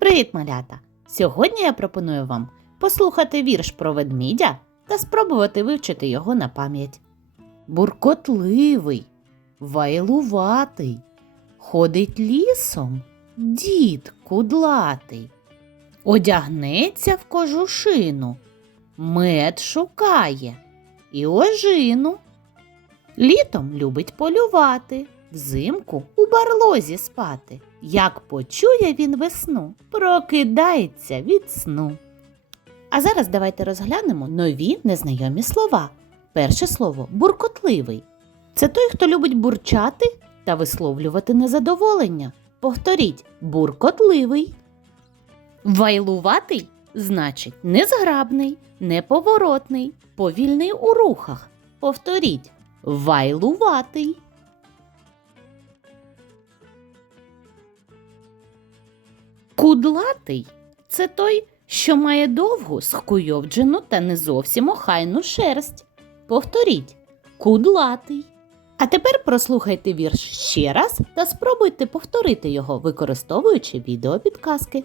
Привіт, малята! Сьогодні я пропоную вам послухати вірш про ведмідя та спробувати вивчити його на пам'ять. Буркотливий, вайлуватий, ходить лісом, дід кудлатий, одягнеться в кожушину, мед шукає і ожину. Літом любить полювати, взимку у барлозі спати. Як почує він весну, прокидається від сну. А зараз давайте розглянемо нові незнайомі слова. Перше слово буркотливий. Це той, хто любить бурчати та висловлювати незадоволення. Повторіть буркотливий. Вайлуватий значить незграбний, неповоротний, повільний у рухах. Повторіть вайлуватий. Кудлатий це той, що має довгу, скуйовджену та не зовсім охайну шерсть. Повторіть кудлатий. А тепер прослухайте вірш ще раз та спробуйте повторити його, використовуючи відеопідказки.